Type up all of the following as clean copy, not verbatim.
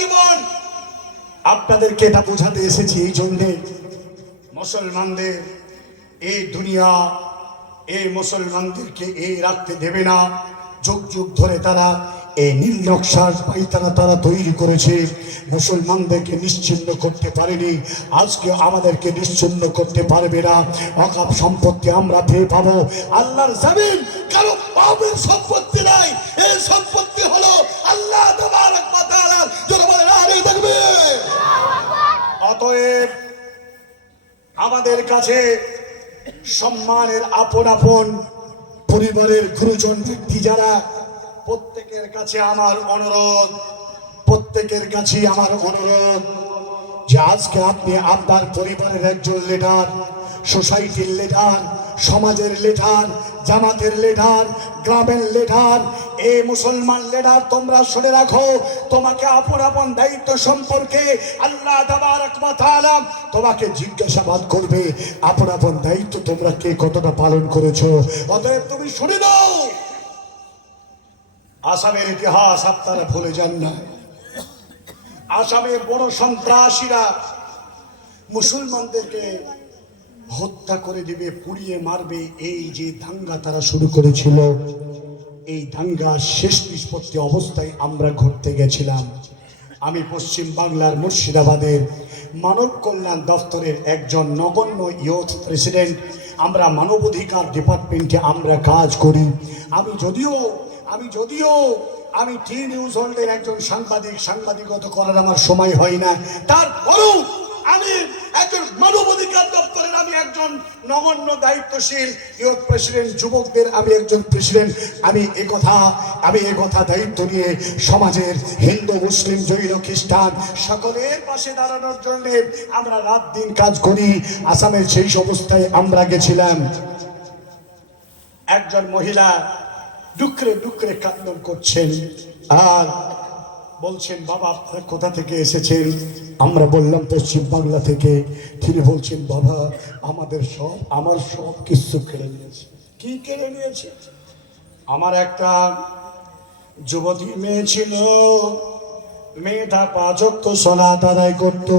জীবন। আপনাদেরকে এটা বোঝাতে এসেছি এই জন্যে, মুসলমানদের এই দুনিয়া এই মুসলমানদেরকে এই রাখতে দেবে না। যুগ যুগ ধরে তারা এই নীল নকশার পায়তারা তারা তৈরি করেছে, মুসলমানদেরকে নিশ্চিহ্ন করতে পারেনি, আজকে আমাদেরকে নিশ্চিহ্ন করতে পারবে না। অকাপ সম্পত্তি আমরা পেয়ে পাবো, আল্লাহর জমিন কারো বাপের সম্পত্তি নাই, এই সম্পত্তি হলো আল্লাহ তাবারক ওয়া তাআলার। যারা বলে আরে থাকবে। অতএব আমাদের কাছে সম্মানের আপন আপন পরিবারের গুরুজন ব্যক্তি যারা, প্রত্যেকের কাছে আমার অনুরোধ, প্রত্যেকের কাছে আমার অনুরোধ যে আজকে আপনি আপনার পরিবারের একজন লিডার, সোসাইটির লিডার, সমাজের লিডার, জামাতের লিডার, গ্রামের লিডার, এই মুসলমান লিডার, তোমরা শুনে রাখো, তোমাকে আপন আপন দায়িত্ব সম্পর্কে আল্লাহ তাবারক ওয়া তাআলা তোমাকে জিজ্ঞাসাবাদ করবে। আপন আপন দায়িত্ব তোমরা কে কতটা পালন করেছো। অতএব তুমি শুনে নাও, আসামের ইতিহাস আপনারা ভুলে যান না। আসামের বড় সন্ত্রাসীরা মুসলমানদেরকে হত্যা করে দিবে, পুড়িয়ে মারবে, এই যে দাঙ্গা তারা শুরু করেছিল, এই দাঙ্গা শেষ নিষ্পত্তি অবস্থায় আমরা ঘুরতে গেছিলাম। আমি পশ্চিম বাংলার মুর্শিদাবাদের মানব কল্যাণ দপ্তরের একজন নগণ্য ইয়ুথ প্রেসিডেন্ট। আমরা মানবাধিকার ডিপার্টমেন্টে আমরা কাজ করি। আমি টি নিউজ ওয়ার্ল্ডের একজন সাংবাদিক, সাংবাদিকতা করার আমার সময় হয় না, তারপরেও আমি একজন মানবাধিকার দপ্তরের আমি একজন নগণ্য দায়িত্বশীল ইয়ুথ প্রেসিডেন্ট, যুবকদের আমি একজন প্রেসিডেন্ট। আমি একথা দায়িত্ব নিয়ে সমাজের হিন্দু, মুসলিম, জৈন, খ্রিস্টান সকলের পাশে দাঁড়ানোর জন্য আমরা রাত দিন কাজ করি। আসামের সেই অবস্থায় আমরা গেছিলাম। একজন মহিলা ডুকরে ডুকরে কান্না করছেন আর বলছেন, বাবা আপনারা কোথা থেকে এসেছেন? আমরা বললাম পশ্চিম বাংলা থেকে। তিনি বলছেন, বাবা আমার সব কিছু কেড়ে নিয়েছে। কি কেড়ে নিয়েছে? আমার একটা যুবতী মেয়ে ছিল, মেয়েটা 5 ওয়াক্ত সালাত আদায় করত।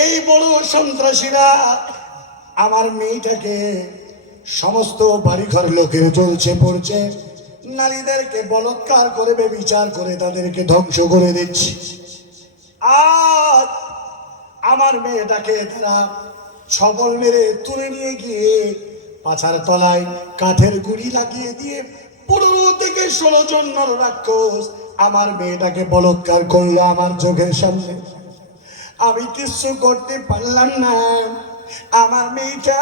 এই বড় সন্ত্রাসীরা আমার মেয়েটাকে সমস্ত বাড়িঘর লোকের চলছে পড়ছে, নারীদেরকে বলাৎকার করে ব্যভিচার করে তাদেরকে ধ্বংস করে দিচ্ছে। আজ আমার মেয়েটাকে তারা ছবল মেরে তুলে নিয়ে গিয়ে পাছার তলায় কাঠের গুড়ি লাগিয়ে দিয়ে 15 থেকে 16 জন নররাক্ষস আমার মেয়েটাকে বলাৎকার করলো আমার চোখের সামনে। আমি কিছু করতে পারলাম না। আমার মেয়েটা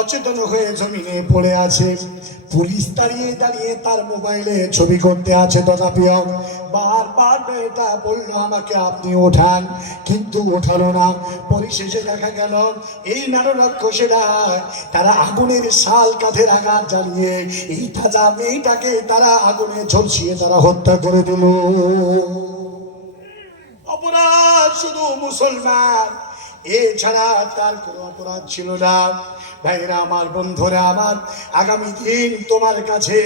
অচেতন হয়ে জমিনে পড়ে আছে। পুলিশ দাঁড়িয়ে দাঁড়িয়ে তার মোবাইলে ছবি করতে আছে, তথাপিও বারবার মেয়েটা বললো আমাকে আপনি ওঠান, কিন্তু ওঠালো না। পরিশেষে দেখা গেল এই নররাক্ষসেরা তারা আগুনের শাল কাঠের আঘাত জ্বালিয়ে এই তাজা মেয়েটাকে তারা আগুনে ঝলসিয়ে তারা হত্যা করে দিল। অপরাধ শুধু মুসলমান, এছাড়া তার কোনো অপরাধ ছিল না। ভাইরা আমার, বন্ধুরা আমার, আগামী দিন তোমার কাছে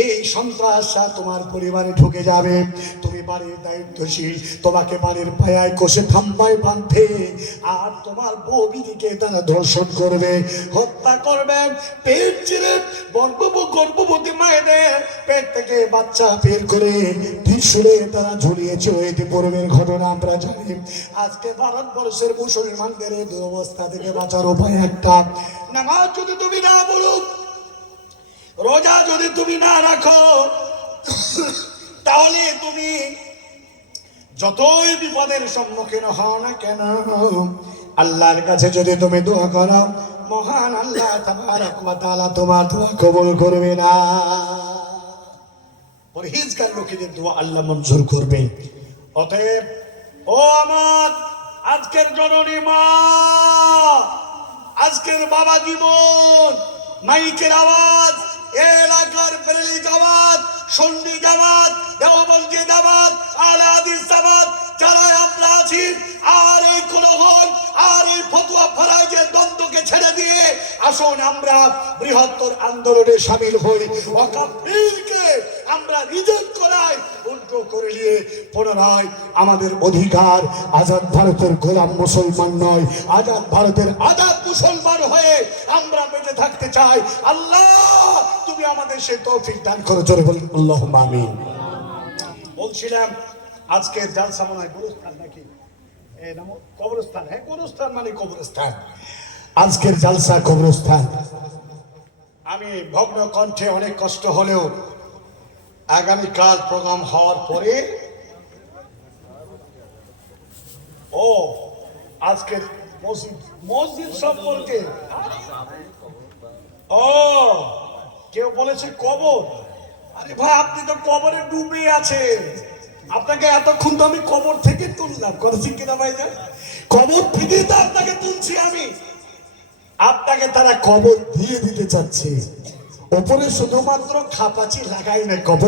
এই সন্ত্রাসরা তোমার পরিবারে ঢুকে যাবে। তুমি বাড়ির দায়িত্বশীল, তোমাকে বাড়ির পায়ায় কষে থাম্বায় বাঁধবে, আর তোমার বউ বিবিকে তারা ধর্ষণ করবে, হত্যা করবে। পেট চিরে গর্ভবতী মায়েদের পেট থেকে বাচ্চা বের করে ত্রিশূলে তারা ঝুলিয়ে চড়িয়ে পড়বে ঘটনা আমরা জানি। আজকে ভারতবর্ষের মুসলমানদের এই দুরবস্থা থেকে বাঁচার উপায় একটা, নামাজ যদি তুমি না বলো, রোজা যদি তুমি না রাখো, তাহলে তুমি যতই বিপদের সম্মুখীন হও না কেন, আল্লাহর কাছে যদি তুমি দোয়া করো, মহান আল্লাহ তাবারক ওয়া তাআলা তোমার দোয়া কবুল করবে না। পরহেজগার লোকেদের দোয়া আল্লাহ মঞ্জুর করবে। অতএব ও আমার আজকের জননী মা, আজকের বাবা জীবন, মাইকের আওয়াজ, এলাকার বেরেলি জামাত, সন্ডি জামাত, দেওবন্দি জামাত, আলে হাদিস জামাত, যারা আমরা আছি, আর এই কোলাহল আর এই ফতোয়া ফরাইজের দ্বন্দ্বকে ছেড়ে দিয়ে আসুন আমরা বৃহত্তর আন্দোলনে শামিল হই। ওয়াকফ বিলকে আমরা রিজেক্ট করাই, উল্টো করে নিয়ে পুনরায় আমাদের অধিকার আজাদ ভারতের গোলাম মুসলমান নয়, আজাদ ভারতের আজাদ মুসলমান হয়ে আমরা বেঁচে থাকতে চাই। আল্লাহ তুমি আমাদের সেই তৌফিক দান করো, জোরে বলুন আল্লাহুম্মা আমিন। বলছিলাম আজকে জালসা মনে হয় গুরুস্থান নাকি কবরস্থান, হ্যাঁ কবরস্থান মানে কবরস্থান, আজকের জালসা কবরস্থান। আমি ভগ্ন কণ্ঠে অনেক কষ্ট হলেও আগামীকাল প্রোগ্রাম হওয়ার পরে আজকের মসজিদ সম্পর্কে কেউ বলেছে কবর। আরে ভাই আপনি তো কবরে ডুবে আছেন, আপনাকে এতক্ষণ তো আমি কবর থেকে তুললাম, করেছি কিনা ভাই? কবর থেকে তো আপনাকে তুলছি আমি, আপনাকে তারা কবর দিয়ে দিতে চাচ্ছে। ওপরে শুধুমাত্র খাপাচি লাগাই না, কবর